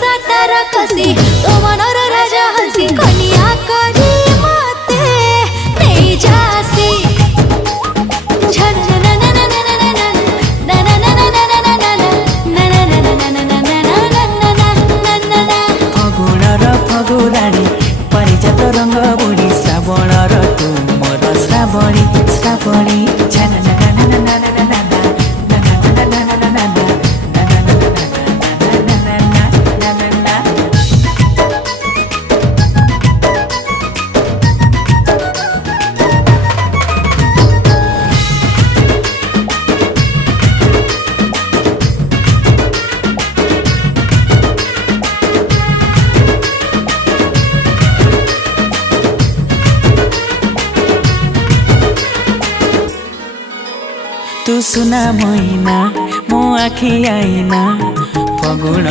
सातार कसी तो मनर राजा हसी कनिया करी मते नहीं जासी फगुणर फगुराणी परिजात रंग बुढी श्रावणर तुमर श्रावणी श्रावणी तू सुना मैना मो आखि आईना फगुण